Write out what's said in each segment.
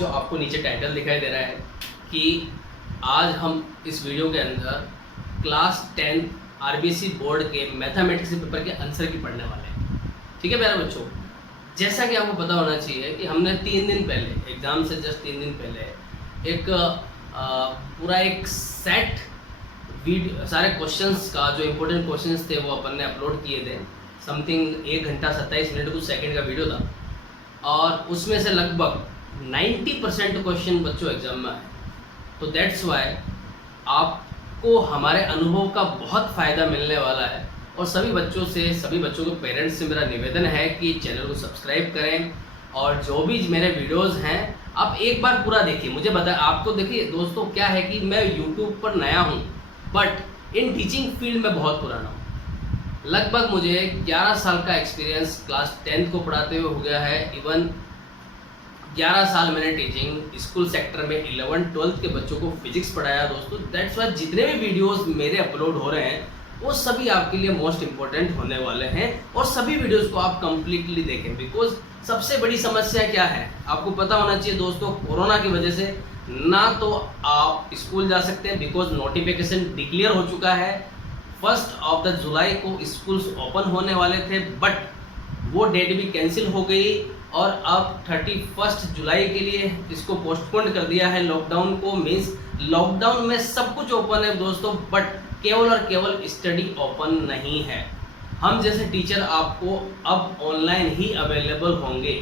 बच्चों आपको नीचे टाइटल दिखाई दे रहा है कि आज हम इस वीडियो के अंदर क्लास 10 आरबीसी बोर्ड के मैथमेटिक्स पेपर के आंसर की पढ़ने वाले हैं। ठीक है प्यारे बच्चों, जैसा कि आपको पता होना चाहिए कि हमने 3 दिन पहले एग्ज़ाम से जस्ट 3 दिन पहले एक पूरा एक सेट वीडियो सारे क्वेश्चंस का जो इम्पोर्टेंट क्वेश्चंस थे वो अपन ने अपलोड किए थे। समथिंग 1 घंटा 27 मिनट कुछ सेकंड का वीडियो था और उसमें से लगभग 90% क्वेश्चन बच्चों एग्जाम में आए। तो दैट्स वाई आपको हमारे अनुभव का बहुत फ़ायदा मिलने वाला है और सभी बच्चों के पेरेंट्स से मेरा निवेदन है कि चैनल को सब्सक्राइब करें और जो भी मेरे वीडियोस हैं आप एक बार पूरा देखिए। मुझे बताएं, आपको देखिए दोस्तों क्या है कि मैं यूट्यूब पर नया हूँ बट इन टीचिंग फील्ड में बहुत पुराना हूँ। लगभग मुझे 11 साल का एक्सपीरियंस क्लास 10th को पढ़ाते हुए हो गया है। इवन 11 साल मैंने टीचिंग स्कूल सेक्टर में 11th-12th के बच्चों को फिजिक्स पढ़ाया दोस्तों। दैट्स वाई जितने भी वीडियोस मेरे अपलोड हो रहे हैं वो सभी आपके लिए मोस्ट इम्पोर्टेंट होने वाले हैं और सभी वीडियोस को आप कंप्लीटली देखें। बिकॉज सबसे बड़ी समस्या क्या है आपको पता होना चाहिए दोस्तों, कोरोना की वजह से ना तो आप स्कूल जा सकते हैं बिकॉज नोटिफिकेशन डिक्लेयर हो चुका है। 1 जुलाई को स्कूल्स ओपन होने वाले थे बट वो डेट भी कैंसिल हो गई और अब 31 जुलाई के लिए इसको पोस्टपोन कर दिया है लॉकडाउन को। मीन्स लॉकडाउन में सब कुछ ओपन है दोस्तों बट केवल और केवल स्टडी ओपन नहीं है। हम जैसे टीचर आपको अब ऑनलाइन ही अवेलेबल होंगे।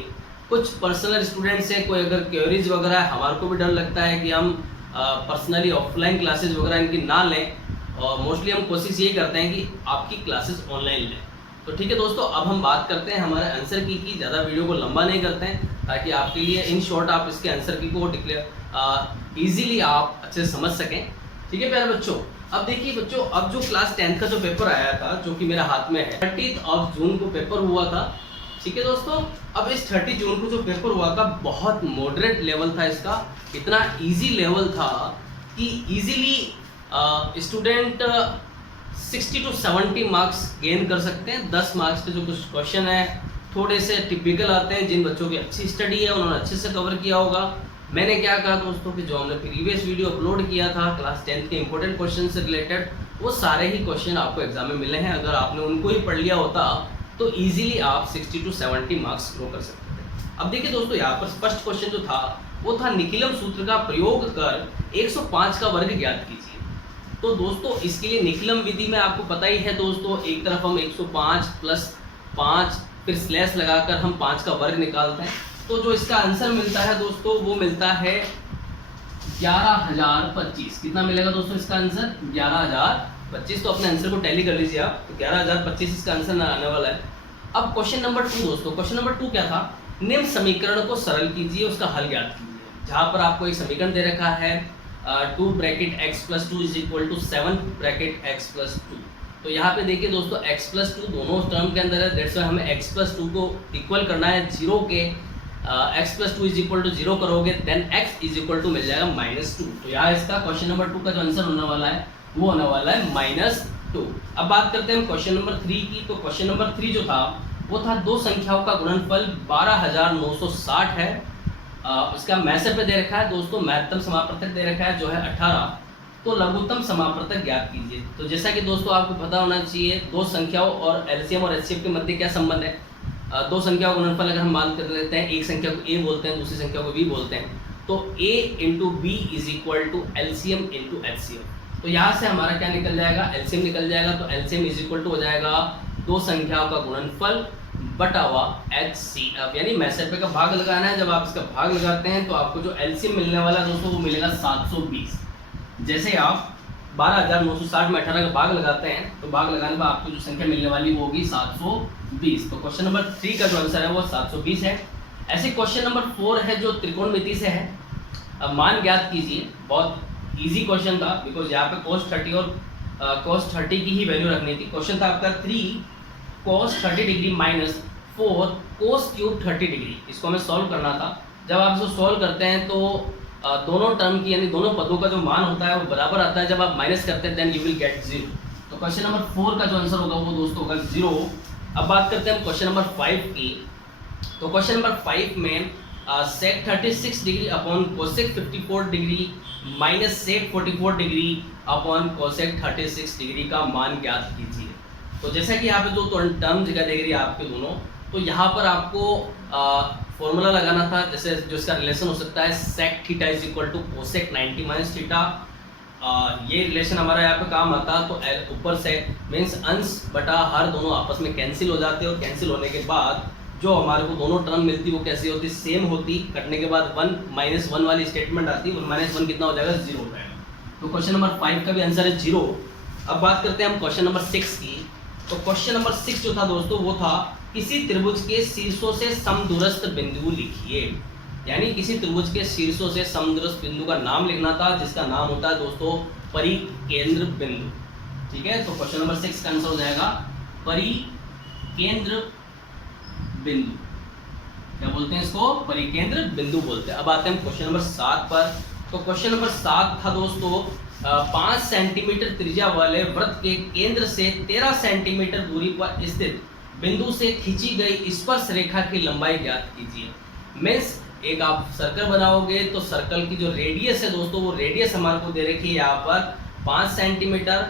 कुछ पर्सनल स्टूडेंट्स हैं, कोई अगर क्वेरीज वगैरह है, हमारे को भी डर लगता है कि हम पर्सनली ऑफलाइन क्लासेस वगैरह इनकी ना लें और मोस्टली हम कोशिश यही करते हैं कि आपकी क्लासेस ऑनलाइन लें। तो ठीक है दोस्तों, अब हम बात करते हैं हमारे आंसर की ज़्यादा वीडियो को लंबा नहीं करते हैं ताकि आपके लिए इन शॉर्ट आप इसके आंसर की को डिक्लेयर ईजिली आप अच्छे से समझ सकें। ठीक है प्यारे बच्चों, अब देखिए बच्चों, अब जो क्लास 10th का जो पेपर आया था जो कि मेरे हाथ में है 30 जून को पेपर हुआ था। ठीक है दोस्तों, अब इस 30 जून को जो पेपर हुआ था बहुत मॉडरेट लेवल था इसका, इतना ईजी लेवल था कि easily student 60 to 70 marks gain कर सकते हैं। 10 मार्क्स के जो कुछ क्वेश्चन है थोड़े से टिपिकल आते हैं, जिन बच्चों की अच्छी स्टडी है उन्होंने अच्छे से कवर किया होगा। मैंने क्या कहा दोस्तों कि जो हमने प्रीवियस वीडियो अपलोड किया था क्लास 10th के इंपॉर्टेंट क्वेश्चन से रिलेटेड वो सारे ही क्वेश्चन आपको एग्जाम में मिले हैं। अगर आपने उनको ही पढ़ लिया होता तो ईजिली आप 60 to 70 मार्क्स ग्रो कर सकते थे। अब देखिए दोस्तों, यहाँ पर फर्स्ट क्वेश्चन जो था वो था निकिलम सूत्र का प्रयोग कर 105 का वर्ग ज्ञात कीजिए। तो दोस्तों इसके लिए निकिलम विधि में आपको पता ही है दोस्तों, एक तरफ हम 105 + 5 फिर स्लैश लगाकर हम 5 का वर्ग निकालते हैं। तो जो इसका आंसर मिलता है दोस्तों वो मिलता है 11,025। कितना मिलेगा दोस्तों इसका आंसर? 11,025। तो अपने आंसर को टैली कर लीजिए आप, तो 11,025 इसका आंसर आने वाला है। अब क्वेश्चन नंबर 2 दोस्तों, क्वेश्चन नंबर 2 क्या था? निम्न समीकरण को सरल कीजिए, उसका हल ज्ञात कीजिए। जहाँ पर आपको एक समीकरण दे रखा है 2 ब्रैकेट x + 2 = 7 ब्रैकेट x + 2। तो यहाँ पे देखिए दोस्तों x + 2 दोनों टर्म के अंदर है, दैट्स वाई हमें x + 2 को इक्वल करना है 0 के। x + 2 = 0 करोगे देन x = मिल जाएगा -2। तो यहाँ इसका क्वेश्चन नंबर 2 का जो आंसर होने वाला है वो होने वाला है -2। अब बात करते हैं क्वेश्चन नंबर 3 की। तो क्वेश्चन नंबर 3 जो था वो था दो संख्याओं का गुणनफल 12,960 है। इसका मैसेज पे दे रखा है दोस्तों, महत्तम समापवर्तक दे रखा है जो है 18। तो लघुत्तम समापवर्तक ज्ञात कीजिए। तो जैसा कि दोस्तों आपको पता होना चाहिए दो संख्याओं और एलसीएम और एचसीएफ के मध्य क्या संबंध है। दो संख्याओं का गुणनफल अगर हम बात कर लेते हैं, एक संख्या को a बोलते हैं दूसरी संख्या को b बोलते हैं, तो a × b = LCM × HCF। तो यहाँ से हमारा क्या निकल जाएगा? LCM निकल जाएगा। तो LCM = हो जाएगा दो संख्याओं का गुणनफल बटा हुआ HCF, यानी मैसेज पे का भाग लगाना है। जब आप इसका भाग लगाते हैं तो आपको जो LCM मिलने वाला है दोस्तों वो मिलेगा 720। जैसे आप 12,960 में 18 का भाग लगाते हैं तो भाग लगाने पर आपको जो संख्या मिलने वाली वो होगी 720। तो क्वेश्चन नंबर 3 का जो आंसर है वो 720 है। ऐसे क्वेश्चन नंबर 4 है जो त्रिकोणमिति से है। अब मान ज्ञात कीजिए। बहुत इजी क्वेश्चन था बिकॉज यहाँ पे cos 30 और cos 30 की ही वैल्यू रखनी थी। क्वेश्चन था आपका 3 cos 30 degree - 4 cos cube 30 degree. इसको हमें सॉल्व करना था। जब आप इसको सॉल्व करते हैं तो दोनों टर्म की यानी दोनों पदों का जो मान होता है वो बराबर आता है। जब आप माइनस करते हैं देन यू विल गेट 0। तो क्वेश्चन नंबर 4 का जो आंसर होगा वो दोस्तों होगा 0। अब बात करते हैं हम क्वेश्चन नंबर 5 की। तो क्वेश्चन नंबर 5 में sec 36 degree upon cosec 54 degree minus sec 44 degree upon cosec 36 degree का मान ज्ञात कीजिए। तो जैसा कि यहाँ पे दो टर्म जगह देख रही है आपके दोनों, तो यहाँ पर आपको फॉर्मूला लगाना था, जैसे जो इसका रिलेशन हो सकता है sec theta is equal to cosec 90 minus theta. ये रिलेशन हमारा यहाँ पे काम आता, तो ऊपर से मीन्स अंश बटा हर दोनों आपस में कैंसिल हो जाते हैं, और कैंसिल होने के बाद जो हमारे को दोनों टर्म मिलती वो कैसी होती, सेम होती। कटने के बाद 1 - 1 वाली स्टेटमेंट आती, 1 - 1 कितना हो जाएगा, 0 हो जाएगा। तो क्वेश्चन नंबर 5 का भी आंसर है 0। अब बात करते हैं हम क्वेश्चन नंबर 6 की। तो क्वेश्चन नंबर 6 जो था दोस्तों वो था किसी त्रिभुज के शीर्षों से समदूरस्थ बिंदु लिखिए। यानी किसी त्रिभुज के शीर्षों से समदूरस्थ बिंदु का नाम लिखना था, जिसका नाम होता है दोस्तों परिकेंद्र बिंदु। ठीक है, तो क्वेश्चन नंबर 6 का आंसर हो जाएगा परिकेंद्र बिंदु। क्या बोलते हैं इसको, परिकेंद्र बिंदु बोलते हैं। अब आते हैं क्वेश्चन नंबर 7 पर। तो क्वेश्चन नंबर 7 था दोस्तों 5 सेंटीमीटर त्रिज्या वाले वृत्त के केंद्र से 13 सेंटीमीटर दूरी पर स्थित बिंदु से खींची गई स्पर्श रेखा की लंबाई ज्ञात कीजिए। मीन्स एक आप सर्कल बनाओगे तो सर्कल की जो रेडियस है दोस्तों, वो रेडियस हमारे को दे रखी है यहाँ पर 5 सेंटीमीटर,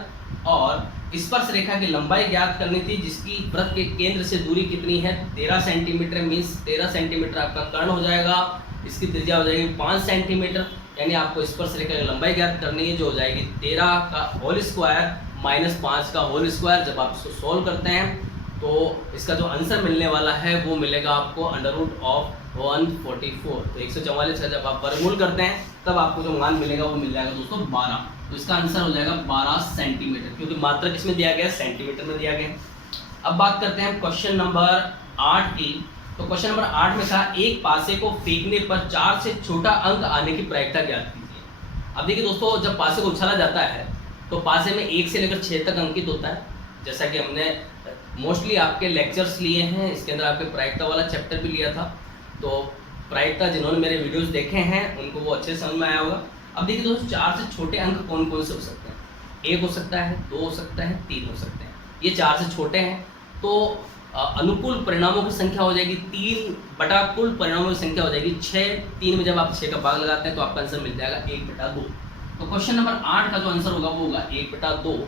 और स्पर्श रेखा की लंबाई ज्ञात करनी थी जिसकी वृत्त के केंद्र से दूरी कितनी है, 13 सेंटीमीटर। मीन्स 13 सेंटीमीटर आपका कर्ण हो जाएगा, इसकी त्रिज्या हो जाएगी 5 सेंटीमीटर। यानी आपको स्पर्श रेखा की लंबाई ज्ञात करनी है, जो हो जाएगी 13 का होल स्क्वायर माइनस 5 का होल स्क्वायर। जब आप इसको सॉल्व करते हैं तो इसका जो आंसर मिलने वाला है वो मिलेगा आपको √144। तो 144 का जब आप वर्गमूल करते हैं तब आपको जो मान मिलेगा वो मिल जाएगा दोस्तों 12। तो इसका आंसर हो जाएगा 12 सेंटीमीटर, क्योंकि मात्रा किसमें दिया गया, सेंटीमीटर में दिया गया। अब बात करते हैं क्वेश्चन नंबर 8 की। तो क्वेश्चन नंबर 8 में था एक पासे को फेंकने पर 4 से छोटा अंक आने की प्रायिकता ज्ञात कीजिए। अब देखिए दोस्तों, जब पासे को उछाला जाता है तो पासे में 1 से लेकर 6 तक अंकित होता है, जैसा कि हमने मोस्टली आपके लेक्चर्स लिए हैं। इसके अंदर आपके प्रायिकता वाला चैप्टर भी लिया था, तो प्रायिकता जिन्होंने मेरे वीडियोस देखे हैं उनको वो अच्छे समझ में आया होगा। अब देखिए दोस्तों, 4 से छोटे अंक कौन कौन से हो सकते हैं, 1 हो सकता है, 2 हो सकता है, 3 हो सकते हैं। ये 4 से छोटे हैं, तो अनुकूल परिणामों की संख्या हो जाएगी 3 बटा कुल परिणामों की संख्या हो जाएगी 6। 3 में जब आप 6 का भाग लगाते हैं तो आपका आंसर मिल जाएगा 1/2। तो क्वेश्चन नंबर 8 का जो आंसर होगा वो होगा 1/2।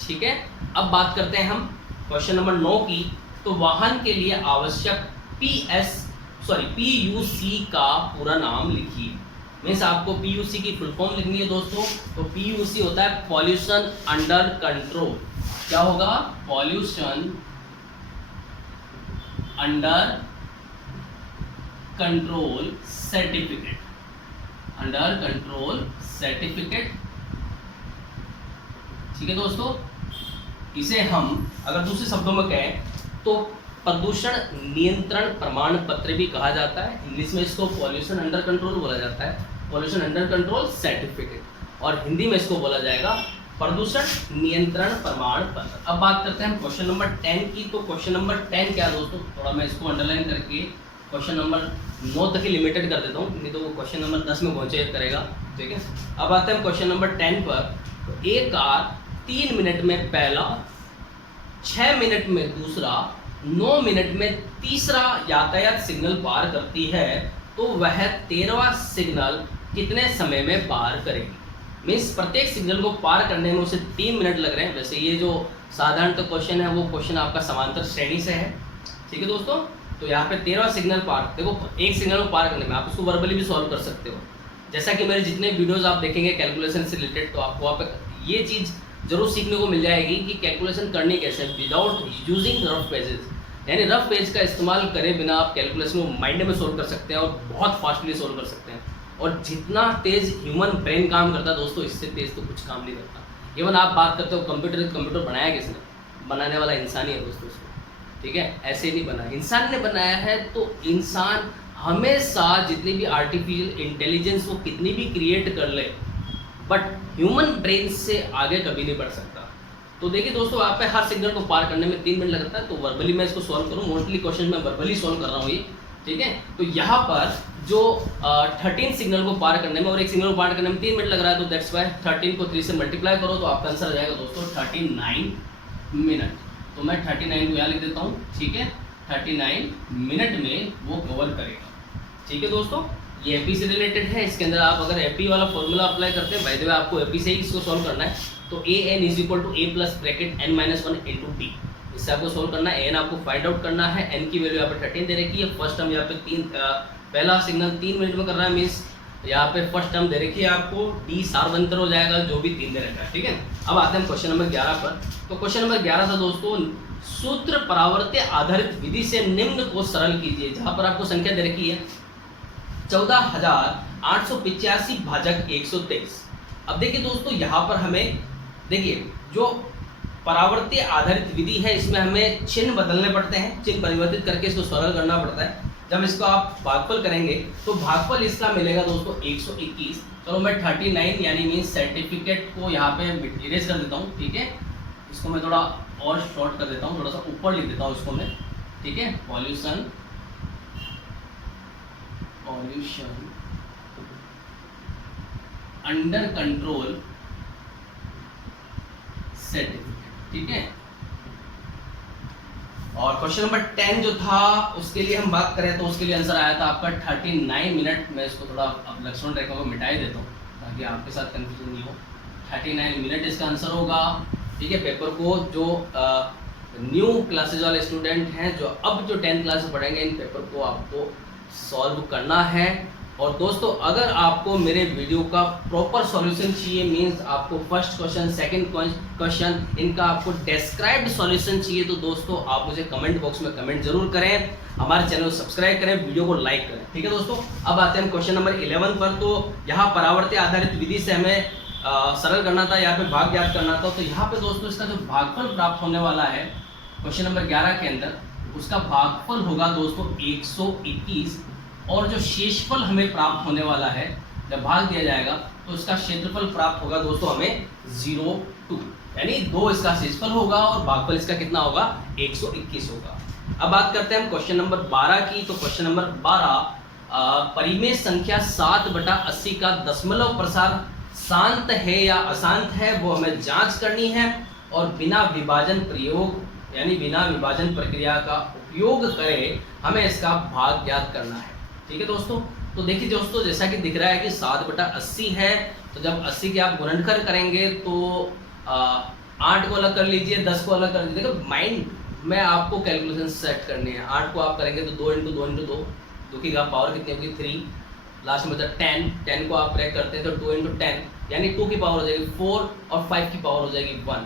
ठीक है, अब बात करते हैं हम क्वेश्चन नंबर 9 की। तो वाहन के लिए आवश्यक PUC का पूरा नाम लिखिए। मीन्स आपको PUC की फुल फॉर्म लिखनी है दोस्तों। तो PUC होता है पॉल्यूशन अंडर कंट्रोल। क्या होगा, pollution under control certificate, under control certificate. ठीक है दोस्तों, इसे हम अगर दूसरे शब्दों में कहें तो प्रदूषण नियंत्रण प्रमाण पत्र भी कहा जाता है। इंग्लिश में इसको पॉल्यूशन अंडर कंट्रोल बोला जाता है, पॉल्यूशन अंडर कंट्रोल सर्टिफिकेट, और हिंदी में इसको बोला जाएगा प्रदूषण नियंत्रण प्रमाण पत्र। अब बात करते हैं क्वेश्चन नंबर 10 की। तो क्वेश्चन नंबर 10 क्या दोस्तों, थोड़ा मैं इसको अंडरलाइन करके क्वेश्चन नंबर 9 तक ही लिमिटेड कर देता हूँ, नहीं तो वो क्वेश्चन नंबर 10 में पहुंचे करेगा। ठीक है, अब आते हैं क्वेश्चन नंबर 10 पर। तो एक कार 3 मिनट में पहला, 6 मिनट में दूसरा, 9 मिनट में तीसरा यातायात सिग्नल पार करती है, तो वह 13वां सिग्नल कितने समय में पार करेगी। मीन्स प्रत्येक सिग्नल को पार करने में उसे 3 मिनट लग रहे हैं। वैसे ये जो साधारणतः क्वेश्चन है वो क्वेश्चन आपका समांतर श्रेणी से है। ठीक है दोस्तों, तो यहाँ पे 13वां सिग्नल पार, देखो एक सिग्नल को पार करने में आप उसको वर्बली भी सॉल्व कर सकते हो। जैसा कि मेरे जितने वीडियोस आप देखेंगे कैलकुलेशन से रिलेटेड, तो आपको वहाँ पे ये चीज़ जरूर सीखने को मिल जाएगी कि कैलकुलेशन करनी कैसे, विदाउट यूजिंग रफ पेजेस। यानी रफ पेज का इस्तेमाल करे बिना आप कैलकुलेशन को माइंड में सोल्व कर सकते हैं और बहुत फास्टली सोल्व कर सकते हैं। और जितना तेज ह्यूमन ब्रेन काम करता है दोस्तों, इससे तेज तो कुछ काम नहीं करता। इवन आप बात करते हो कंप्यूटर बनाया किसने, बनाने वाला इंसान ही है दोस्तों उसको। ठीक है, ऐसे नहीं बना, इंसान ने बनाया है। तो इंसान हमेशा जितनी भी आर्टिफिशियल इंटेलिजेंस वो कितनी भी क्रिएट कर ले, बट ह्यूमन ब्रेन से आगे कभी नहीं बढ़ सकता। तो देखिए दोस्तों, आप पे हर सिग्नल को पार करने में 3 मिनट लगता है। तो वर्बली मैं इसको सॉल्व करूँ, मोस्टली क्वेश्चन मैं वर्बली सॉल्व कर रहा हूँ ये। ठीक है, तो यहाँ पर जो 13 सिग्नल को पार करने में और एक सिग्नल को पार करने में 3 मिनट लग रहा है, तो दैट्स वाई 13 को 3 से मल्टीप्लाई करो तो आपका आंसर आ जाएगा दोस्तों 39 मिनट। तो मैं 39 को यहाँ लिख देता हूँ। ठीक है, 39 मिनट में वो कवर करेगा। ठीक है दोस्तों, ये एपी से रिलेटेड है। इसके अंदर आप अगर एपी वाला फॉर्मूला अप्लाई करते हैं, बाय द वे आपको एपी से ही इसको सॉल्व करना है। तो a n is equal to a plus bracket n minus one into t, इससे आपको सोल्व करना है। एन आपको फाइंड आउट करना है, एन की वैल्यू यहाँ पे 13 दे रखी है। फर्स्ट टर्म यहाँ पे पहला सिग्नल 3 मिनट में कर रहा है, मीन्स यहाँ पे फर्स्ट टर्म दे रखी है आपको, डी सार्वंतर हो जाएगा जो भी 3 दे रखा है। ठीक है, अब आते हैं क्वेश्चन नंबर 11 पर। तो क्वेश्चन नंबर 11 था दोस्तों, सूत्र परावर्त्य आधारित विधि से निम्न को सरल कीजिए। जहां पर आपको संख्या दे रखी है 14,885 भाजक 123। अब देखिए दोस्तों, यहाँ पर हमें देखिए जो परावर्त्य आधारित विधि है, इसमें हमें चिन्ह बदलने पड़ते हैं, चिन्ह परिवर्तित करके इसको सरल करना पड़ता है। जब इसको आप भागफल करेंगे तो भागफल इसका मिलेगा दोस्तों 121। चलो मैं 39 यानी मीन्स सर्टिफिकेट को यहाँ पे इरेज कर देता हूँ। ठीक है, इसको मैं थोड़ा और शॉर्ट कर देता हूँ, थोड़ा सा ऊपर लिख देता हूँ इसको मैं। ठीक है, पॉल्यूशन अंडर कंट्रोल सर्टिफिकेट। ठीक है, और क्वेश्चन नंबर 10 जो था उसके लिए हम बात करें तो उसके लिए आंसर आया था आपका 39 मिनट। मैं इसको थोड़ा अब लक्षण रेखा को मिटा ही देता हूँ ताकि आपके साथ कंफ्यूजन नहीं हो। 39 मिनट इसका आंसर होगा। ठीक है, पेपर को जो न्यू क्लासेज वाले स्टूडेंट हैं जो अब जो 10th क्लास में पढ़ेंगे, इन पेपर को आपको सॉल्व करना है। और दोस्तों अगर आपको मेरे वीडियो का प्रॉपर सॉल्यूशन चाहिए, मींस आपको फर्स्ट क्वेश्चन सेकंड क्वेश्चन इनका आपको डिस्क्राइब्ड सॉल्यूशन चाहिए, तो दोस्तों आप मुझे कमेंट बॉक्स में कमेंट जरूर करें, हमारे चैनल को सब्सक्राइब करें, वीडियो को लाइक करें। ठीक है दोस्तों, अब आते हैं क्वेश्चन नंबर 11 पर। तो यहाँ परावर्त्य आधारित विधि से हमें सरल करना था, यहाँ पे भाग ज्ञात करना था। तो यहाँ पे दोस्तों इसका जो भागफल प्राप्त होने वाला है क्वेश्चन नंबर 11 के अंदर, उसका भागफल होगा दोस्तों 121, और जो शेषफल हमें प्राप्त होने वाला है जब भाग दिया जाएगा तो इसका क्षेत्रफल प्राप्त होगा दोस्तों हमें 0.2, यानी 2 इसका शेषफल होगा और भागफल इसका कितना होगा 121 होगा। अब बात करते हैं हम क्वेश्चन नंबर 12 की। तो क्वेश्चन नंबर 12, परिमेय संख्या 7/80 का दशमलव प्रसार शांत है या अशांत है वो हमें जांच करनी है, और बिना विभाजन प्रयोग यानी बिना विभाजन प्रक्रिया का उपयोग करे हमें इसका भाग ज्ञात करना है। ठीक है दोस्तों, तो देखिए दोस्तों जैसा कि दिख रहा है कि 7/80 है, तो जब 80 के आप गुणनखंड करेंगे तो 8 को अलग कर लीजिए, 10 को अलग कर लीजिए। देखो माइंड में आपको कैलकुलेशन सेट करनी है। 8 को आप करेंगे तो 2 × 2 × 2, 2 की पावर कितनी होगी 3, लास्ट में मतलब 10 को आप ब्रेक करते हैं तो 2 × 10 यानी 2 की पावर हो जाएगी 4 और 5 की पावर हो जाएगी 1।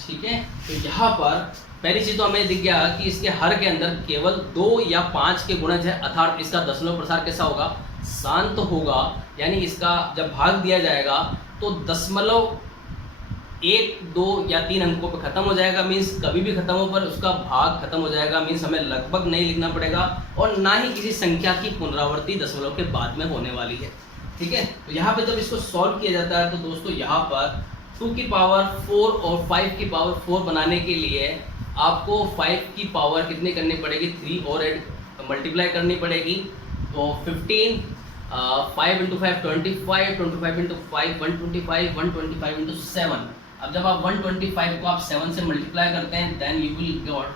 ठीक है, तो यहाँ पर पहली चीज तो हमें दिख गया कि इसके हर के अंदर केवल 2 या 5 के गुणज है, अर्थात इसका दशमलव प्रसार कैसा होगा, शांत होगा। यानी इसका जब भाग दिया जाएगा तो 0.1, 2 या 3 अंकों पे खत्म हो जाएगा, मीन्स कभी भी खत्म हो पर उसका भाग खत्म हो जाएगा, मीन्स हमें लगभग नहीं लिखना पड़ेगा, और ना ही किसी संख्या की पुनरावृत्ति दशमलव के बाद में होने वाली है। ठीक है, तो यहाँ पे जब इसको सॉल्व किया जाता है तो दोस्तों यहाँ पर 2 की पावर 4 और 5 की पावर 4 बनाने के लिए आपको 5 की पावर कितनी करनी पड़ेगी, 3 और मल्टीप्लाई करनी पड़ेगी। तो 15, 5 × 5 25, 25 × 5 125, 125 × 7। अब जब आप 125 को आप 7 से मल्टीप्लाई करते हैं देन यू विल गॉट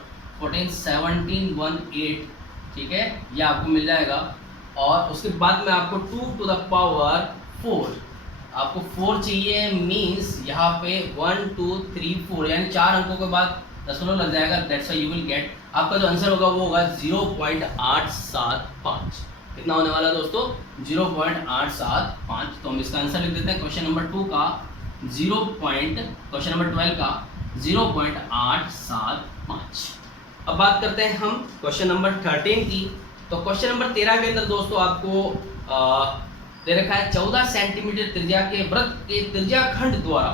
14 17 18। ठीक है, ये आपको मिल जाएगा, और उसके बाद में आपको 2 to the power 4 आपको 4 चाहिए, मीन्स यहाँ पे 1 2 3 4 यानी 4 अंकों के बाद दशमलव लग जाएगा। That's why you will get, आपका जो आंसर होगा वो होगा 0.875। कितना होने वाला है दोस्तों 0.875। तो हम इसका आंसर लिख देते हैं क्वेश्चन नंबर 2 का क्वेश्चन नंबर 12 का 0.875। अब बात करते हैं हम क्वेश्चन नंबर 13 की। तो क्वेश्चन नंबर 13 के अंदर दोस्तों आपको दे रखा है 14 सेंटीमीटर त्रिज्या के वृत्त के त्रिज्याखंड द्वारा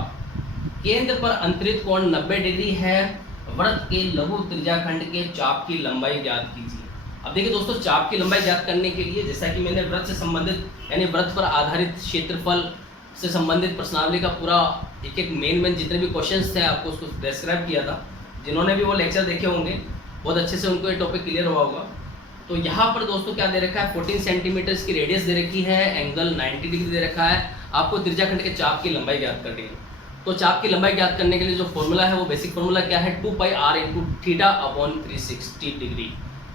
केंद्र पर अंतरित कोण 90 डिग्री है, वृत्त के लघु त्रिज्याखंड के चाप की लंबाई ज्ञात कीजिए। अब देखिए दोस्तों, चाप की लंबाई ज्ञात करने के लिए जैसा कि मैंने वृत्त से संबंधित यानी वृत्त पर आधारित क्षेत्रफल से संबंधित प्रश्नावली का पूरा एक मेन जितने भी क्वेश्चंस थे आपको उसको डिस्क्राइब किया था। जिन्होंने भी वो लेक्चर देखे होंगे बहुत अच्छे से उनको ये टॉपिक क्लियर हुआ होगा। तो यहाँ पर दोस्तों क्या दे रखा है, 14 सेंटीमीटर की रेडियस दे रखी है, एंगल 90 डिग्री दे रखा है, आपको त्रिज्याखंड के चाप की लंबाई ज्ञात करनी है। तो चाप की लंबाई ज्ञात करने के लिए जो फॉर्मूला है वो बेसिक फॉर्मूला क्या है, 2πr × θ/360 डिग्री।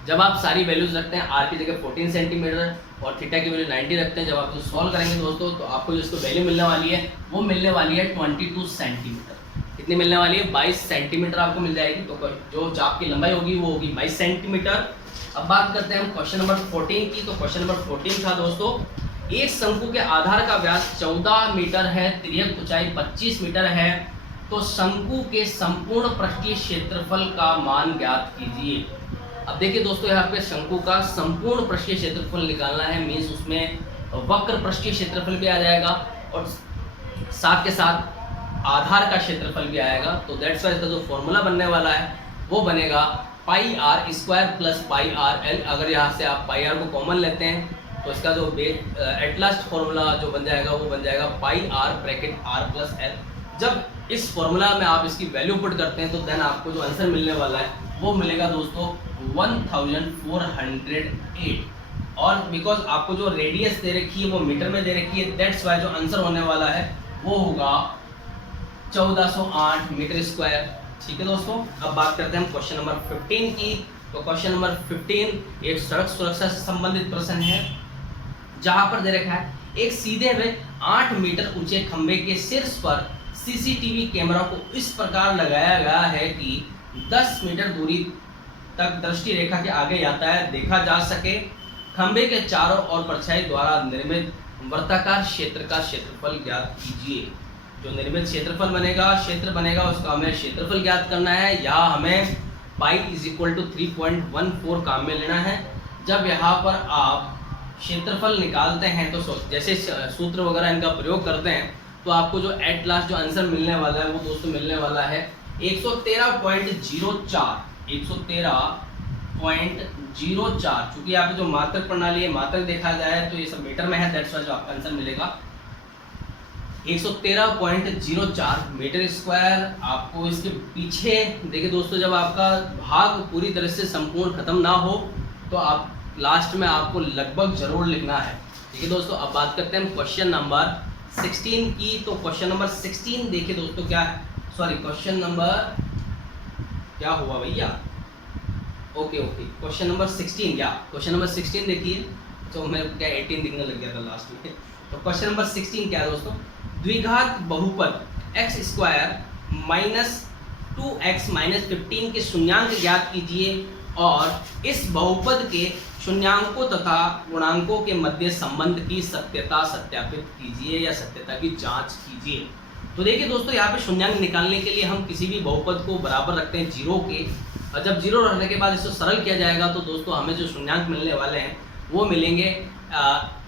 जब आप सारी वैल्यूज रखते हैं, आर की जगह 14 सेंटीमीटर और थीटा की वैल्यू 90 रखते हैं, जब आप इसको सॉल्व करेंगे दोस्तों तो आपको जो इसको वैल्यू मिलने वाली है वो मिलने वाली है 22 सेंटीमीटर। कितनी मिलने वाली है? 22 सेंटीमीटर आपको मिल जाएगी। तो जो चाप की लंबाई होगी वो होगी 22 सेंटीमीटर। अब बात करते हैं हम क्वेश्चन नंबर 14 की। तो क्वेश्चन नंबर 14 था दोस्तों, एक शंकु के आधार का व्यास 14 मीटर है, तिर्यक ऊंचाई 25 मीटर है, तो शंकु के संपूर्ण पृष्ठीय क्षेत्रफल का मान ज्ञात कीजिए। अब देखिए दोस्तों, यहाँ पे शंकु का संपूर्ण पृष्ठीय क्षेत्रफल निकालना है, मीन्स उसमें वक्र पृष्ठीय क्षेत्रफल भी आ जाएगा और साथ के साथ आधार का क्षेत्रफल भी आएगा। तो दैट्स वाई इसका जो फॉर्मूला बनने वाला है वो बनेगा pi r square plus pi r l. अगर यहाँ से आप पाई आर को कॉमन लेते हैं तो इसका जो एट लास्ट फॉर्मूला जो बन जाएगा वो बन जाएगा pi r bracket r plus l. जब इस फॉर्मूला में आप इसकी वैल्यू पुट करते हैं तो देन आपको जो आंसर मिलने वाला है वो मिलेगा दोस्तों 1408। और बिकॉज आपको जो रेडियस दे रखी है वो मीटर में दे रखी है, दैट्स वाई जो आंसर होने वाला है वो होगा 1408 मीटर स्क्वायर। ठीक है दोस्तों, अब बात करते हैं हम क्वेश्चन नंबर 15 की। तो क्वेश्चन नंबर 15 एक सड़क सुरक्षा से संबंधित प्रश्न है, जहां पर दे रखा है एक सीधे हुए 8 मीटर ऊंचे खंबे के शीर्ष पर सीसीटीवी कैमरा को इस प्रकार लगाया गया है कि 10 मीटर दूरी तक दृष्टि रेखा के आगे यातायात देखा जा सके। खंबे के चारों ओर परछाई द्वारा निर्मित वृत्ताकार क्षेत्र का क्षेत्रफल ज्ञात कीजिए। जो निर्मित क्षेत्रफल बनेगा, क्षेत्र बनेगा, उसका हमें क्षेत्रफल ज्ञात करना है। यहाँ हमें पाई इज इक्वल टू 3.14 काम में लेना है। जब यहाँ पर आप क्षेत्रफल निकालते हैं तो जैसे सूत्र वगैरह इनका प्रयोग करते हैं तो आपको जो एट लास्ट जो आंसर मिलने वाला है वो दोस्तों मिलने वाला है 113.04। 113.04। चूंकि यहाँ पे जो मात्रक प्रणाली है, मात्रक देखा जाए तो ये सब मीटर में है, दैट्स वाई जो आपका आंसर मिलेगा 113.04 मीटर स्क्वायर। आपको इसके पीछे देखिए दोस्तों, जब आपका भाग पूरी तरह से संपूर्ण खत्म ना हो तो आप लास्ट में आपको लगभग जरूर लिखना है। ठीक है दोस्तों, अब बात करते हैं क्वेश्चन नंबर 16 की। तो क्वेश्चन नंबर 16 देखिए दोस्तों क्या है, सॉरी क्वेश्चन नंबर क्या हुआ भैया, ओके क्वेश्चन नंबर 16 या क्वेश्चन नंबर 16 देखिए। तो मेरे क्या 18 दिखने लग गया था लास्ट में। तो क्वेश्चन नंबर 16 क्या है दोस्तों, द्विघात बहुपद x square minus 2x minus 15 के शून्यांक ज्ञात कीजिए और इस बहुपद के शून्यांकों तथा गुणांकों के मध्य संबंध की सत्यता सत्यापित कीजिए या सत्यता की जांच कीजिए। तो देखिए दोस्तों, यहाँ पे शून्यांक निकालने के लिए हम किसी भी बहुपद को बराबर रखते हैं 0 के, और जब 0 रखने के बाद इसको सरल किया जाएगा तो दोस्तों हमें जो शून्यांक मिलने वाले हैं वो मिलेंगे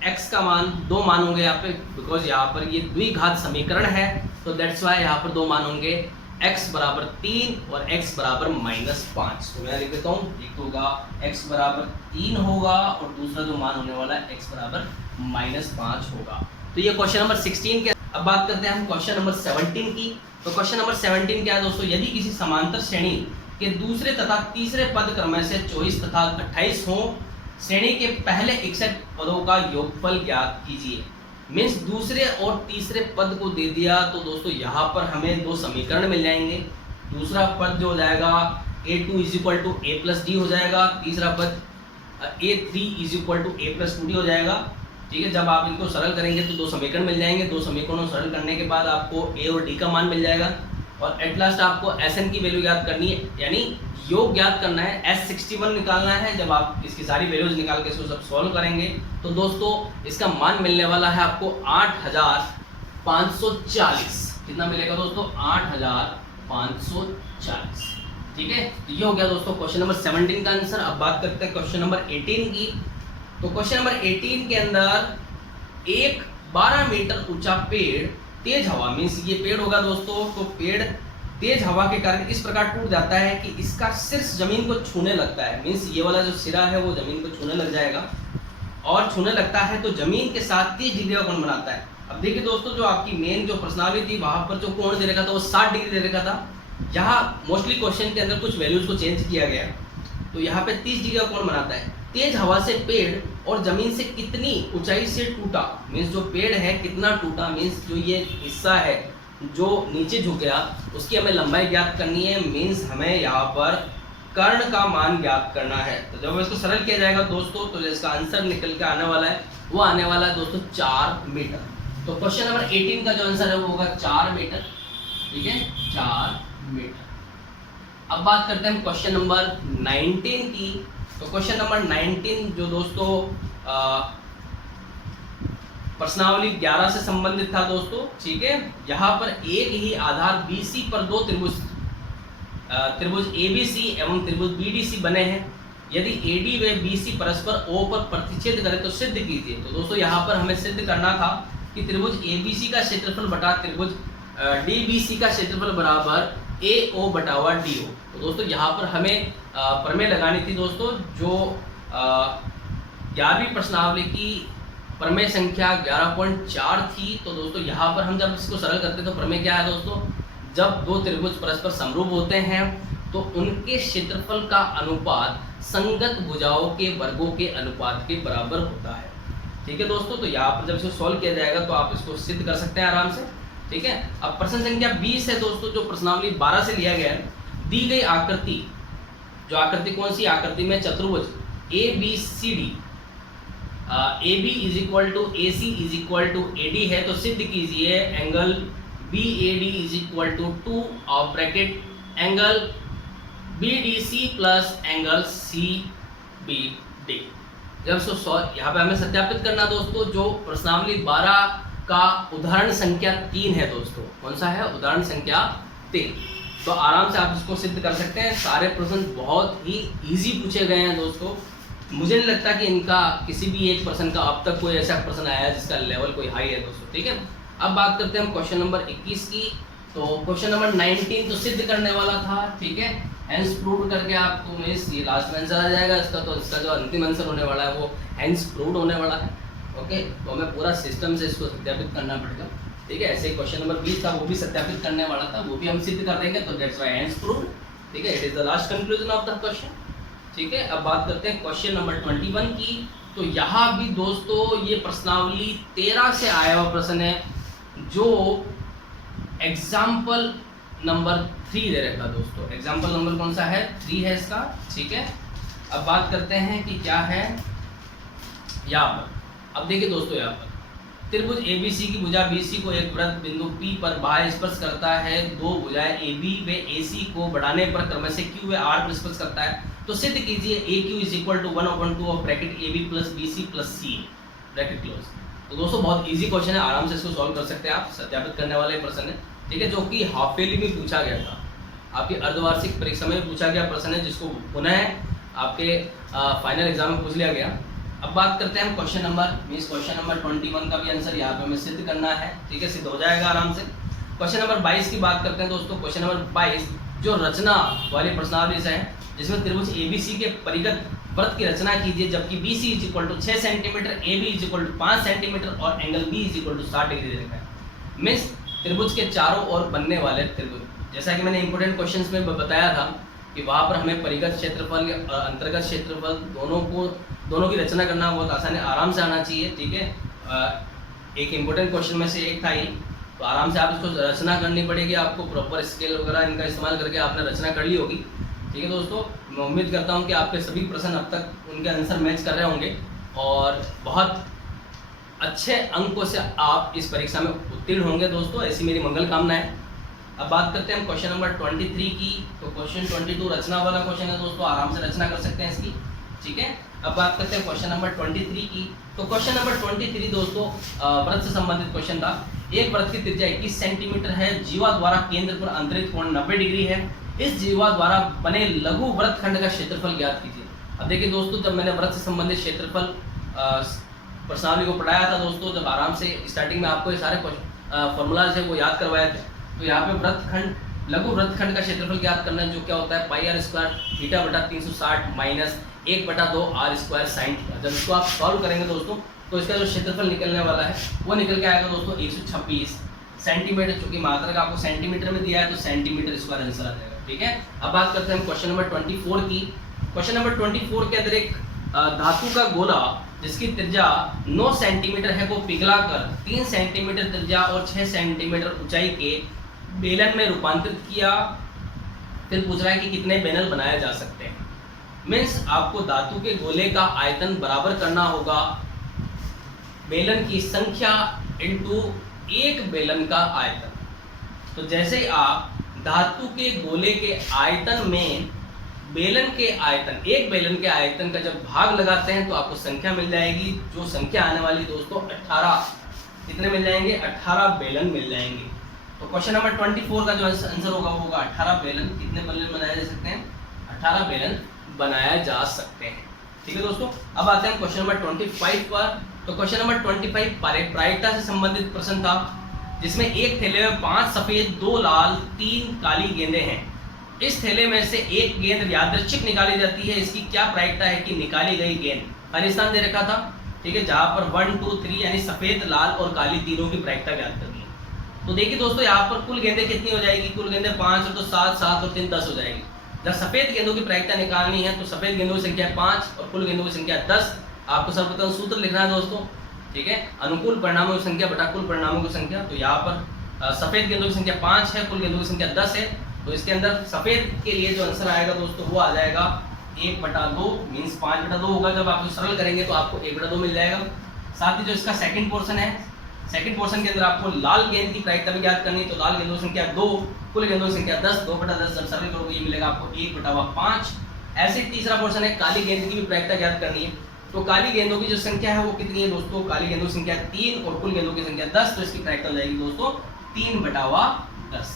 x का मान 2 मान होंगे यहाँ पे, बिकॉज यहाँ पर ये द्विघात समीकरण है तो दैट्स वाई यहाँ पर 2 मान होंगे, x बराबर 3 और x बराबर -5। तो मैं लिख देता हूँ, एक तो होगा x बराबर 3 होगा और दूसरा जो मान होने वाला है x बराबर -5 होगा। तो ये क्वेश्चन नंबर 16 के। अब बात करते हैं हम क्वेश्चन नंबर 17 की। तो क्वेश्चन नंबर 17 क्या है दोस्तों, यदि किसी समांतर श्रेणी के दूसरे तथा तीसरे पद क्रम से 24 तथा 28 हो, श्रेणी के पहले 61 पदों का योगफल ज्ञात कीजिए। मीन्स दूसरे और तीसरे पद को दे दिया तो दोस्तों यहाँ पर हमें 2 समीकरण मिल जाएंगे। दूसरा पद जो हो जाएगा a2 = a + d हो जाएगा, तीसरा पद a3 = a + 2d हो जाएगा। ठीक है, जब आप इनको सरल करेंगे तो 2 समीकरण मिल जाएंगे। 2 समीकरणों सरल करने के बाद आपको a और d का मान मिल जाएगा और एट लास्ट आपको Sn की वैल्यू ज्ञात करनी है, यानी योग ज्ञात करना है, S61 निकालना है। जब आप इसकी सारी वैल्यूज निकाल के इसको सब सॉल्व करेंगे तो दोस्तों इसका मान मिलने वाला है आपको 8540। कितना मिलेगा दोस्तों, 8540। ठीक है, तो ये हो गया दोस्तों क्वेश्चन नंबर 17 का आंसर। अब बात करते हैं क्वेश्चन नंबर 18 की। तो क्वेश्चन नंबर 18 के अंदर एक 12 मीटर ऊंचा पेड़ तेज हवा, मीन्स ये पेड़ होगा दोस्तों, तो पेड़ तेज हवा के कारण इस प्रकार टूट जाता है कि इसका शीर्ष जमीन को छूने लगता है। मीन्स ये वाला जो सिरा है वो जमीन को छूने लग जाएगा और छूने लगता है तो जमीन के साथ 30 डिग्री का कोण बनाता है। अब देखिए दोस्तों, जो आपकी मेन जो प्रश्नावली थी वहां पर जो कोण दे रखा था वो 60 डिग्री दे रखा था। यहाँ मोस्टली क्वेश्चन के अंदर कुछ वैल्यूज को चेंज किया गया, तो यहाँ पे 30 डिग्री का कोण बनाता है। तेज हवा से पेड़ और जमीन से कितनी ऊंचाई से टूटा, मीन्स जो पेड़ है कितना टूटा, मीन्स जो ये हिस्सा है जो नीचे झुक गया उसकी हमें लंबाई ज्ञात करनी है। मीन्स हमें यहाँ पर कर्ण का मान ज्ञात करना है। तो जब इसको सरल किया जाएगा दोस्तों तो इसका आंसर निकल के आने वाला है, वो आने वाला है दोस्तों 4 मीटर। तो क्वेश्चन नंबर 18 का जो आंसर है वो होगा 4 मीटर, ठीक है, 4 मीटर। अब बात करते हैं क्वेश्चन नंबर 19 की। तो क्वेश्चन नंबर 19 जो दोस्तों प्रश्नावली 11 से संबंधित था दोस्तों, ठीक है। यहाँ पर एक ही आधार BC पर दो त्रिभुज ABC एवं त्रिभुज BDC बने हैं। यदि AD व BC परस्पर O पर प्रतिच्छेद करें तो सिद्ध कीजिए। तो दोस्तों यहाँ पर हमें सिद्ध करना था कि त्रिभुज ABC का क्षेत्रफल बटा त्रिभुज DBC का क्षेत्रफल बराबर AO बटा DO। तो दोस्तों यहाँ पर हमें प्रमेय लगानी थी दोस्तों, जो 11वीं प्रश्नावली की प्रमेय संख्या 11.4 थी। तो दोस्तों यहाँ पर हम जब इसको सरल करते हैं तो प्रमेय क्या है दोस्तों, जब दो त्रिभुज परस्पर समरूप होते हैं तो उनके क्षेत्रफल का अनुपात संगत भुजाओं के वर्गों के अनुपात के बराबर होता है, ठीक है दोस्तों। तो यहाँ पर जब इसको सॉल्व किया जाएगा तो आप इसको सिद्ध कर सकते हैं आराम से, ठीक है। अब प्रश्न संख्या 20 है दोस्तों, जो प्रश्नावली 12 से लिया गया है। दी गई आकृति, जो आकृति कौन सी आकृति में चतुर्भुज ABCD AB is equal to AC is equal to AD है, तो सिद्ध कीजिए angle BAD is equal to 2 of bracket angle BDC plus angle CBD। जब सो यहाँ पे हमें सत्यापित करना दोस्तों, जो प्रश्नावली 12 का उदाहरण संख्या 3 है दोस्तों। कौन सा है? उदाहरण संख्या 3। तो आराम से आप इसको सिद्ध कर सकते हैं। सारे प्रश्न बहुत ही इजी पूछे गए हैं दोस्तों। मुझे नहीं लगता कि इनका किसी भी एक प्रश्न का अब तक कोई ऐसा प्रश्न आया है जिसका लेवल कोई हाई है दोस्तों, ठीक है। अब बात करते हैं हम क्वेश्चन नंबर 21 की। तो क्वेश्चन नंबर 19 तो सिद्ध करने वाला था, ठीक है। हेंस प्रूव्ड करके आपको मिस ये लास्ट में आंसर आ जाएगा इसका। तो इसका जो अंतिम आंसर होने वाला है वो हेंस प्रूव्ड होने वाला है, ओके। तो हमें पूरा सिस्टम से इसको सत्यापित करना पड़ेगा, ठीक है। ऐसे क्वेश्चन नंबर 20 था, वो भी सत्यापित करने वाला था, वो भी हम सिद्ध कर देंगे। तो दैट्स व्हाई हेंस प्रूव्ड, ठीक है। It is the last conclusion of the question, ठीक है। अब बात करते हैं क्वेश्चन नंबर 21 की। तो यहाँ भी दोस्तों ये प्रश्नावली 13 से आया हुआ प्रश्न है, जो एग्जाम्पल नंबर 3 दे रखा दोस्तों। एग्जाम्पल नंबर कौन सा है? 3 है इसका, ठीक है। अब बात करते हैं कि क्या है यहाँ पर। अब देखिए दोस्तों, यहाँ पर त्रिभुज ABC की भुजा BC को एक वृत्त बिंदु P पर बाह्य स्पर्श करता है। दो भुजाएं AB व AC को बढ़ाने पर क्रमशः Q व R पर स्पर्श करता है। तो सिद्ध कीजिए AQ is equal to 1/2 of bracket AB plus BC plus C bracket close. तो दोस्तों बहुत इजी क्वेश्चन है, आराम से इसको सॉल्व कर सकते हैं आप। सत्यापित करने वाले प्रश्न है, ठीक है, जो कि हाफ ईयरली में पूछा गया था, आपकी अर्धवार्षिक परीक्षा में पूछा गया प्रश्न है, जिसको पुनः आपके फाइनल एग्जाम में पूछ लिया गया। अब बात करते हैं हम क्वेश्चन नंबर 21 का भी आंसर यहाँ पे हमें सिद्ध करना है, ठीक है। सिद्ध हो जाएगा आराम से। क्वेश्चन नंबर 22 की बात करते हैं दोस्तों। क्वेश्चन नंबर 22 जो रचना वाली प्रश्नावली से है, जिसमें त्रिभुज ABC के परिगत वृत्त की रचना कीजिए, जबकि BC is equal to 6 centimetre, AB is equal to 5 centimetre और angle B is equal to 60 degree दे रखा है। मीन्स त्रिभुज के चारों ओर बनने वाले त्रिभुज, जैसा कि मैंने इंपोर्टेंट क्वेश्चंस में बताया था कि वहाँ पर हमें परिगत क्षेत्रफल और अंतर्गत क्षेत्रफल दोनों की रचना करना बहुत आसान है, आराम से आना चाहिए, ठीक है। एक इंपॉर्टेंट क्वेश्चन में से एक था ये। तो आराम से आप इसको रचना करनी पड़ेगी, आपको प्रॉपर स्केल वगैरह इनका इस्तेमाल करके आपने रचना कर ली होगी, ठीक है दोस्तों। मैं उम्मीद करता हूँ कि आपके सभी प्रश्न अब तक उनके आंसर मैच कर रहे होंगे और बहुत अच्छे अंकों से आप इस परीक्षा में उत्तीर्ण होंगे दोस्तों, ऐसी मेरी मंगल कामना है। अब बात करते हैं हम क्वेश्चन नंबर 23 की। तो क्वेश्चन 22 रचना वाला क्वेश्चन है दोस्तों, आराम से रचना कर सकते हैं इसकी, ठीक है। अब बात करते हैं क्वेश्चन नंबर 23 की। तो क्वेश्चन नंबर 23 दोस्तों वृत्त से संबंधित क्वेश्चन था। एक वृत्त की त्रिज्या 21 सेंटीमीटर है, जीवा द्वारा केंद्र पर अंतरित कोण 90 डिग्री है। इस जीवा द्वारा बने लघु वृत्तखंड का क्षेत्रफल ज्ञात कीजिए। अब देखिए दोस्तों, जब मैंने वृत्त से संबंधित क्षेत्रफल प्रश्नावली को पढ़ाया था दोस्तों, जब आराम से स्टार्टिंग में आपको ये सारे फॉर्मूलाज है वो याद करवाए थे। तो यहाँ पे वृत्तखंड, लघु वृत्तखंड का क्षेत्रफल ज्ञात करना है, जो क्या होता है पाई r स्क्वायर थीटा बटा 360 minus 1/2 r square sine theta. जब इसको आप सॉल्व करेंगे दोस्तों, तो इसका जो क्षेत्रफल निकलने वाला है वो निकल के आएगा दोस्तों 126 सेंटीमीटर। चूंकि मात्रक आपको सेंटीमीटर में दिया है तो सेंटीमीटर स्क्वायर आंसर आ जाएगा, ठीक है। अब बात करते हैं हम क्वेश्चन नंबर 24 की। क्वेश्चन नंबर 24 के अंदर एक धातु का गोला जिसकी त्रिज्या 9 सेंटीमीटर है, वो पिघलाकर 3 सेंटीमीटर त्रिज्या और 6 सेंटीमीटर ऊंचाई के बेलन में रूपांतरित किया। फिर पूछ रहा है कि कितने पैनल बनाए जा सकते हैं। मीन्स आपको धातु के गोले का आयतन बराबर करना होगा बेलन की संख्या इनटू एक बेलन का आयतन। तो जैसे आप धातु के गोले के आयतन में बेलन के आयतन, एक बेलन के आयतन का जब भाग लगाते हैं तो आपको संख्या मिल जाएगी, जो संख्या आने वाली दोस्तों 18। कितने मिल जाएंगे? 18 बेलन मिल जाएंगे। तो क्वेश्चन नंबर 24 का जो आंसर होगा वो होगा 18 बेलन। कितने बेलन बनाए जा सकते हैं? 18 बेलन बनाया जा सकते हैं। ठीक है दोस्तों, अब आते हैं क्वेश्चन नंबर 25 पर। तो क्वेश्चन नंबर 25 प्रायिकता से संबंधित प्रश्न था, जिसमें एक थैले में 5 सफेद, 2 लाल, 3 काली गेंदें हैं। इस थैले में से एक गेंद यादृच्छिक निकाली जाती है, इसकी क्या प्रायिकता है कि निकाली गई गेंद, खाली स्थान दे रखा था, ठीक है, जहां पर 1 2 3 यानी सफेद, लाल और काली तीनों की प्रायिकता ज्ञात करनी है। तो देखिए दोस्तों, यहाँ पर कुल गेंदें कितनी हो जाएगी? कुल गेंदें 5 तो 7 7 और 3 10 हो जाएगी। जब सफेद गेंदों की प्रायिकता निकालनी है तो सफेद गेंदों की संख्या 5 और कुल गेंदों की संख्या 10। आपको सर्वप्रथम सूत्र लिखना है दोस्तों, ठीक है, अनुकूल परिणामों की संख्या बटा कुल परिणामों की संख्या। तो यहाँ पर सफेद गेंदों की संख्या 5 है, कुल गेंदों की संख्या 10 है। तो इसके अंदर सफेद के लिए जो आंसर आएगा दोस्तों वो आ जाएगा 1/2 मीन्स 5/2 होगा। जब आप सरल करेंगे तो आपको 1/2 मिल जाएगा। साथ ही जो इसका सेकंड पोर्शन है, सेकंड पोर्शन के अंदर आपको लाल गेंद की प्रायिकता भी ज्ञात करनी है। तो लाल गेंदों की संख्या 2, कुल गेंदों की संख्या 10, 2/10 जब सरल करोगे ये मिलेगा आपको 1/5। ऐसे तीसरा पोर्शन है, काली गेंद की भी प्रायिकता ज्ञात करनी है। तो काली गेंदों की जो संख्या है वो कितनी है दोस्तों? काली गेंदों की संख्या 3 और कुल गेंदों की संख्या 10। तो इसकी प्रायिकता हो जाएगी दोस्तों 3/10।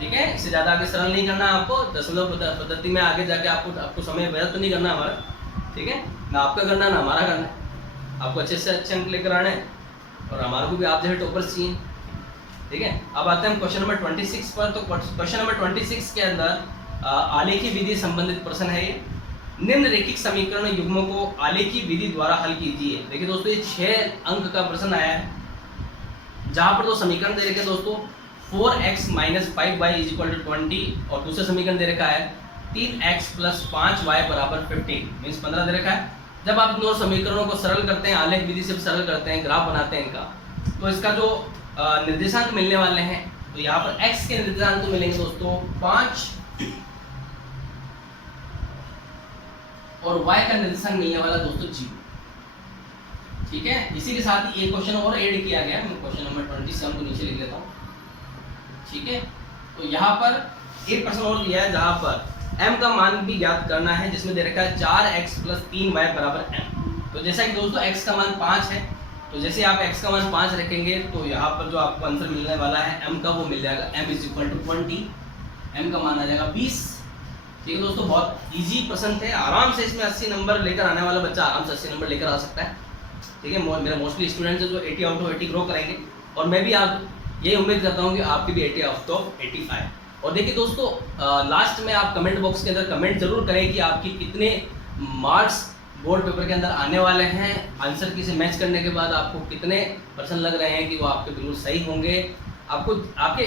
ठीक है, इससे ज्यादा आगे सरल नहीं करना है आपको, दशमलव पद्धति में आगे जाके आपको समय व्यर्थ तो नहीं करना हमारा, ठीक है, ना आपका करना ना हमारा करना है। आपको अच्छे से अच्छे अंक लेकर आने और हमारे को भी आप जैसे टॉपर्स चाहिए। ठीक है, अब आते हैं क्वेश्चन नंबर 26 पर। तो क्वेश्चन नंबर 26 के अंदर आलेखी विधि संबंधित प्रश्न है ये। निम्नलिखित समीकरण युग्मों को आलेखी विधि द्वारा हल कीजिए। देखिए दोस्तों, ये 6 अंक का प्रश्न आया है, जहां पर दो समीकरण दे रखे दोस्तों, 4x - 5y = 20 और दूसरा समीकरण दे रखा है 3x + 5y = 15 मीन्स 15 दे रखा है। जब आप इन दोनों समीकरणों को सरल करते हैं, आलेख विधि से सरल करते हैं, ग्राफ बनाते हैं इनका, तो इसका जो निर्देशांक मिलने वाले हैं, तो यहाँ पर x के निर्देशांक तो मिलेंगे दोस्तों 5 और y का निर्देशांक मिलने वाला दोस्तों 0। ठीक है, इसी के साथ ही एक क्वेश्चन और ऐड किया गया है। मैं क्वेश्चन नंबर 27 को नीचे लिख लेता हूँ। ठीक है, तो यहाँ पर एक प्रश्न और दिया है जहाँ पर m का मान भी ज्ञात करना है, जिसमें दे रखा है 4x + 3y = m। तो जैसा कि दोस्तों x का मान 5 है, तो जैसे आप x का मान 5 रखेंगे तो यहाँ पर जो आपको आंसर मिलने वाला है m का, वो मिल जाएगा m = 20, m का मान आ जाएगा 20। ठीक है दोस्तों, बहुत इजी प्रश्न थे, आराम से इसमें 80 नंबर लेकर आने वाला बच्चा आराम से 80 नंबर लेकर आ सकता है। ठीक है, मेरा मोस्टली स्टूडेंट्स है जो 80 आउट ऑफ 80 ग्रो करेंगे, और मैं भी आप ये उम्मीद करता हूँ कि आपकी भी 80 आउट ऑफ 85। और देखिए दोस्तों, लास्ट में आप कमेंट बॉक्स के अंदर कमेंट जरूर करें कि आपकी कितने मार्क्स बोर्ड पेपर के अंदर आने वाले हैं। आंसर की से मैच करने के बाद आपको कितने % लग रहे हैं कि वो आपके बिल्कुल सही होंगे, आपको आपके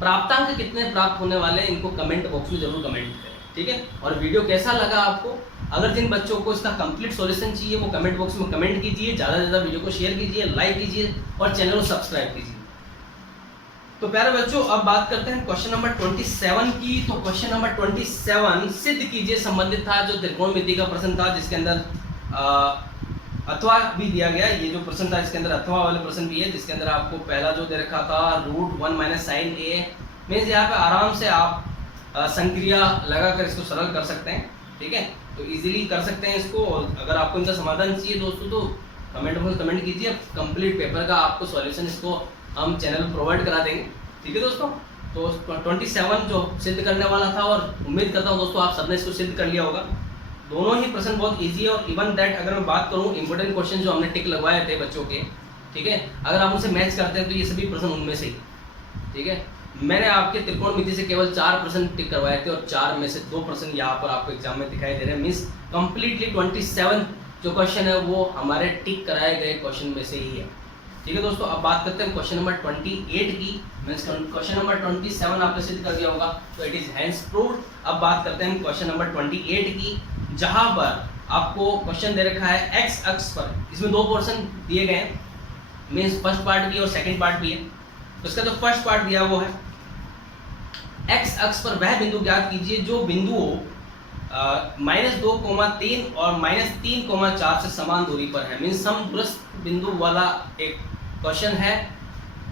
प्राप्तांक कितने प्राप्त होने वाले हैं, इनको कमेंट बॉक्स में जरूर कमेंट करें। ठीक है, और वीडियो कैसा लगा आपको, अगर जिन बच्चों को इसका कंप्लीट सॉल्यूशन चाहिए वो कमेंट बॉक्स में कमेंट कीजिए, ज़्यादा से ज़्यादा वीडियो को शेयर कीजिए, लाइक कीजिए और चैनल को सब्सक्राइब कीजिए। तो प्यारे बच्चों, अब बात करते हैं क्वेश्चन नंबर 27 की। तो क्वेश्चन नंबर 27 सिद्ध कीजिए संबंधित था, जो त्रिकोणमिति का प्रश्न था, जिसके अंदर अथवा भी दिया गया। ये जो प्रश्न था इसके अंदर अथवा वाले प्रश्न भी है, जिसके अंदर आपको पहला जो दे रखा था √1 - sin a मीन्स यहाँ पे आराम से आप संक्रिया लगाकर इसको सरल कर सकते हैं। ठीक है, तो इजीली कर सकते हैं इसको। और अगर आपको इनका समाधान चाहिए दोस्तों तो कमेंट में कमेंट कीजिए, कंप्लीट पेपर का आपको सॉल्यूशन इसको हम चैनल में प्रोवाइड करा देंगे। ठीक है दोस्तों, तो 27 जो सिद्ध करने वाला था, और उम्मीद करता हूँ दोस्तों आप सबने इसको सिद्ध कर लिया होगा। दोनों ही प्रश्न बहुत इजी है, और इवन दैट अगर मैं बात करूँ इंपॉर्टेंट क्वेश्चन जो हमने टिक लगवाए थे बच्चों के, ठीक है, अगर आप उनसे मैच करते हैं तो ये सभी प्रश्न उनमें से ही। ठीक है, मैंने आपके त्रिकोणमिति से केवल 4 प्रश्न टिक करवाए थे, और 4 में से 2 प्रश्न यहाँ पर आपको एग्जाम में दिखाई दे रहे हैं। मीन्स कंप्लीटली 27 जो क्वेश्चन है वो हमारे टिक कराए गए क्वेश्चन में से ही है। ठीक है दोस्तों, अब बात करते हैं क्वेश्चन नंबर 28 की। मीन्स क्वेश्चन नंबर 27 आपने सिद्ध कर दिया होगा, तो इट इज हैंस प्रूव्ड। अब बात करते हैं क्वेश्चन नंबर 28 की, जहां पर आपको क्वेश्चन दे रखा है एक्स अक्ष पर, इसमें 2 पोर्शन दिए गए हैं, मीन्स फर्स्ट पार्ट भी और सेकेंड पार्ट भी है। तो इसका जो फर्स्ट पार्ट दिया वो है एक्स अक्ष पर वह बिंदु ज्ञात कीजिए जो बिंदुओं -2,3 और -3,4 से समान दूरी पर है, मीन्स समदूरस्थ बिंदु वाला एक क्वेश्चन है।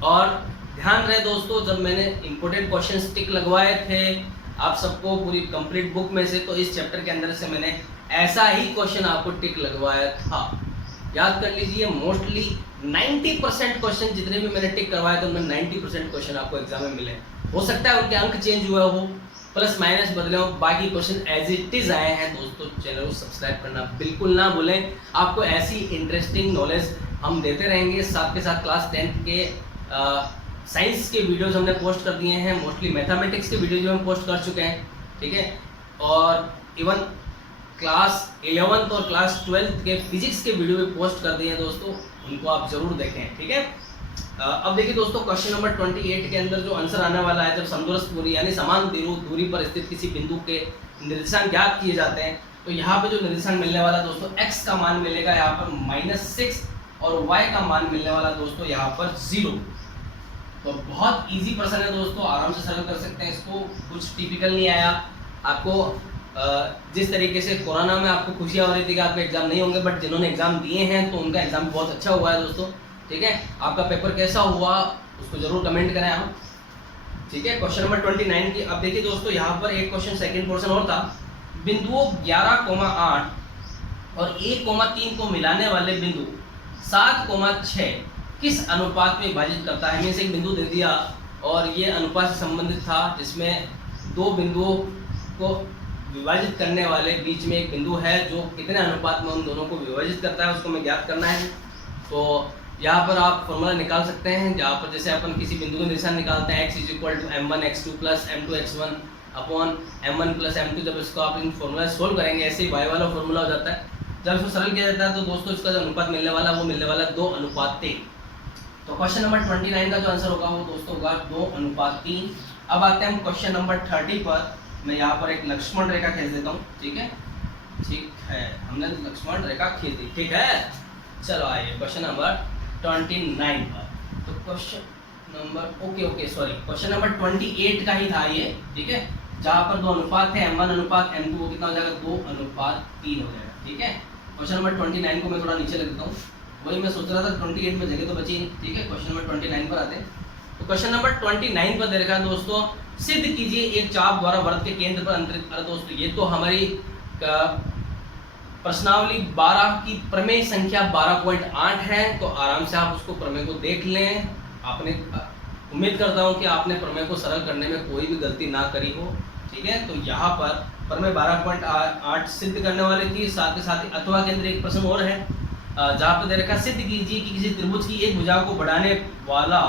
और ध्यान रहे दोस्तों, जब मैंने इंपॉर्टेंट क्वेश्चन टिक लगवाए थे आप सबको पूरी कंप्लीट बुक में से, तो इस चैप्टर के अंदर से मैंने ऐसा ही क्वेश्चन आपको टिक लगवाया था। याद कर लीजिए, मोस्टली 90% क्वेश्चन जितने भी मैंने टिक करवाए थे उनमें 90% क्वेश्चन आपको एग्जाम में मिले। हो सकता है उनके अंक चेंज हुए हो, प्लस माइनस बदले हो, बाकी क्वेश्चन एज इट इज आए हैं। दोस्तों चैनल को सब्सक्राइब करना बिल्कुल ना भूलें, आपको ऐसी इंटरेस्टिंग नॉलेज हम देते रहेंगे। साथ के साथ क्लास 10 के साइंस के वीडियोज हमने पोस्ट कर दिए हैं, मोस्टली मैथमेटिक्स के वीडियोज हम पोस्ट कर चुके हैं, ठीक है। और इवन क्लास 11th और क्लास 12th के फिजिक्स के वीडियो भी पोस्ट कर दिए हैं दोस्तों, उनको आप जरूर देखें, ठीक है। अब देखिए दोस्तों, क्वेश्चन नंबर 28 के अंदर जो आंसर आने वाला है, जब समदूरस्थ दूरी यानी समान दूरी पर स्थित किसी बिंदु के निर्देशांक ज्ञात किए जाते हैं, तो यहाँ पे जो निर्देशांक मिलने वाला दोस्तों, x का मान मिलेगा यहाँ पर -6 और y का मान मिलने वाला दोस्तों यहाँ पर 0। तो बहुत इजी प्रश्न है दोस्तों, आराम से सॉल्व कर सकते हैं इसको, कुछ टिपिकल नहीं आया आपको। जिस तरीके से कोरोना में आपको खुशियाँ हो रही थी कि आपके एग्जाम नहीं होंगे, बट जिन्होंने एग्जाम दिए हैं तो उनका एग्जाम बहुत अच्छा हुआ है दोस्तों, ठीक है। आपका पेपर कैसा हुआ उसको जरूर कमेंट करें आप, ठीक है। क्वेश्चन नंबर 29 की अब देखिए दोस्तों, यहाँ पर एक क्वेश्चन सेकंड पोर्शन और था। बिंदुओं 11,8 और 1,3 को मिलाने वाले बिंदु 7,6 किस अनुपात में विभाजित करता है। मीन्स एक बिंदु दे दिया और ये अनुपात से संबंधित था, जिसमें दो बिंदुओं को विभाजित करने वाले बीच में एक बिंदु है जो कितने अनुपात में उन दोनों को विभाजित करता है, उसको हमें ज्ञात करना है। तो यहाँ पर आप फॉर्मूला निकाल सकते हैं, जहाँ पर जैसे अपन किसी बिंदु का निशान निकालते हैं, x = m1 x2 + m2 x1 upon m1 + m2, जब इसको आप इन फॉर्मूला सोल्व करेंगे ऐसे ही y वाला फॉर्मूला हो जाता है। जब इसको सरल किया जाता है तो दोस्तों इसका जो अनुपात मिलने वाला वो मिलने वाला 2:3। तो क्वेश्चन नंबर 29 का जो आंसर होगा वो दोस्तों होगा 2:3। अब आते हैं हम क्वेश्चन नंबर 30 पर। मैं यहाँ पर एक लक्ष्मण रेखा खींच देता हूँ, ठीक है, ठीक है, हमने लक्ष्मण रेखा खींच दी, ठीक है। चलो आइए क्वेश्चन नंबर 29 पर। तो क्वेश्चन नंबर क्वेश्चन नंबर 28 का ही था ये, ठीक है, जहाँ पर दो अनुपात थे, m1 अनुपात m2, वो कितना हो जाएगा 2:3 हो जाएगा, ठीक है। क्वेश्चन नंबर 29 को मैं थोड़ा नीचे लिख देता हूँ, वही मैं सोच रहा था 28 में जगह तो बची, ठीक है। क्वेश्चन नंबर 29 पर आते हैं। तो क्वेश्चन नंबर 29 पर दे रखा है दोस्तों, सिद्ध कीजिए एक चाप द्वारा वृत्त के केंद्र पर अंतरित। अरे दोस्तों ये तो हमारी प्रश्नावली 12 की प्रमेय संख्या 12.8 है, तो आराम से आप उसको प्रमेय को देख लें। आपने उम्मीद करता हूं कि आपने प्रमेय को सरल करने में कोई भी गलती ना करी हो, ठीक है। तो यहाँ पर प्रमेय 12.8 सिद्ध करने वाली थी, साथ ही साथ अथवा के अंदर एक प्रश्न और है, जहाँ पर दे रखा सिद्ध कीजिए कि किसी त्रिभुज की एक भुजा को बढ़ाने वाला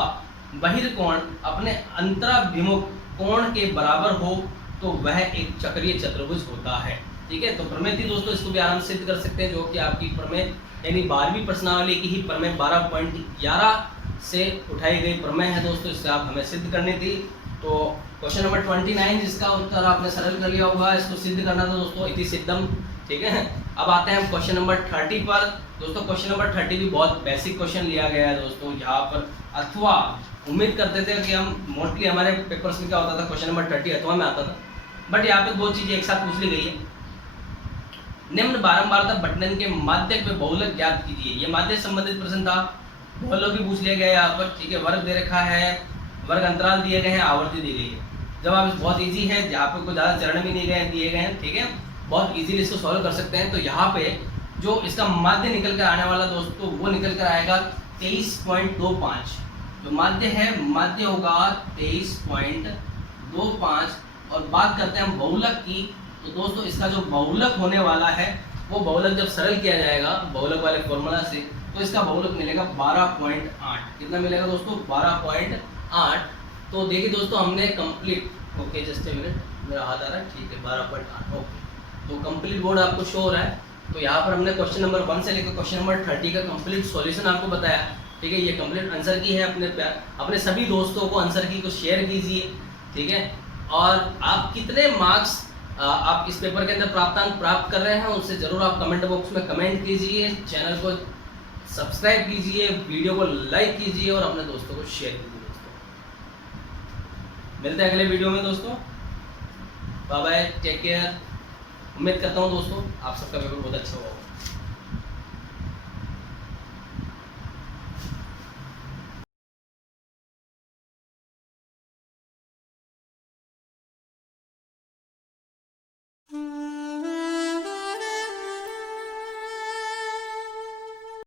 बहिर्कोण अपने अंतराभिमुख कोण के बराबर हो तो वह एक चक्रीय चतुर्भुज होता है, ठीक है। तो प्रमेय थी दोस्तों, इसको भी आराम से सिद्ध कर सकते हैं, जो कि आपकी प्रमेय यानी 12वीं प्रश्नावली की ही प्रमेय 12.11 से उठाई गई प्रमेय है दोस्तों, इससे आप हमें सिद्ध करनी थी। तो क्वेश्चन नंबर 29 जिसका उत्तर आपने सरल कर लिया होगा, इसको सिद्ध करना था दोस्तों, इति सिद्धम, ठीक है। अब आते हैं हम क्वेश्चन नंबर 30 पर। दोस्तों क्वेश्चन नंबर 30 भी बहुत बेसिक क्वेश्चन लिया गया है दोस्तों, यहाँ पर अथवा उम्मीद करते थे कि हम मोस्टली हमारे पेपर्स में क्या होता था, क्वेश्चन नंबर 30 अथवा में आता था, बट यहाँ पे दो चीजें एक साथ पूछ ली गई है। निम्न बारंबारता बटन के माध्य पे बहुलक ज्ञात कीजिए। ये माध्य संबंधित प्रश्न था, बहुलक भी पूछ लिया गया यहाँ पर, ठीक है। वर्ग दे रखा है, वर्ग अंतराल दिए गए हैं, आवर्ती दी गई है। जवाब बहुत ईजी है, जहाँ पे कोई ज़्यादा चरण भी नहीं गए दिए गए हैं, ठीक है, बहुत इजीली इसको सॉल्व कर सकते हैं। तो यहाँ पे जो इसका माध्य निकल कर आने वाला दोस्तों वो निकल कर आएगा 23.25। जो माध्य है, माध्य होगा 23.25। और बात करते हैं हम बहुलक की, तो दोस्तों इसका जो बहुलक होने वाला है वो बहुलक जब सरल किया जाएगा बहुलक वाले फॉर्मूला से, तो इसका बहुलक मिलेगा 12.8। कितना मिलेगा दोस्तों 12.8। तो देखिए दोस्तों हमने complete, okay just a minute, मेरा हाथ आ रहा है, ठीक है 12.8, ओके। तो कंप्लीट बोर्ड आपको शो हो रहा है। तो यहाँ पर हमने क्वेश्चन नंबर 1 से लेकर क्वेश्चन नंबर 30 का कंप्लीट सॉल्यूशन आपको बताया, ठीक है। ये कंप्लीट आंसर की है, अपने सभी दोस्तों को आंसर की को शेयर कीजिए, ठीक है। और आप कितने मार्क्स आप इस पेपर के अंदर प्राप्तांक प्राप्त कर रहे हैं उससे जरूर आप कमेंट बॉक्स में कमेंट कीजिए, चैनल को सब्सक्राइब कीजिए, वीडियो को लाइक कीजिए और अपने दोस्तों को शेयर कीजिए दोस्तों। मिलते हैं अगले वीडियो में दोस्तों, बाय बाय, टेक केयर। उम्मीद करता हूँ दोस्तों आप सबका पेपर बहुत अच्छा हुआ होगा।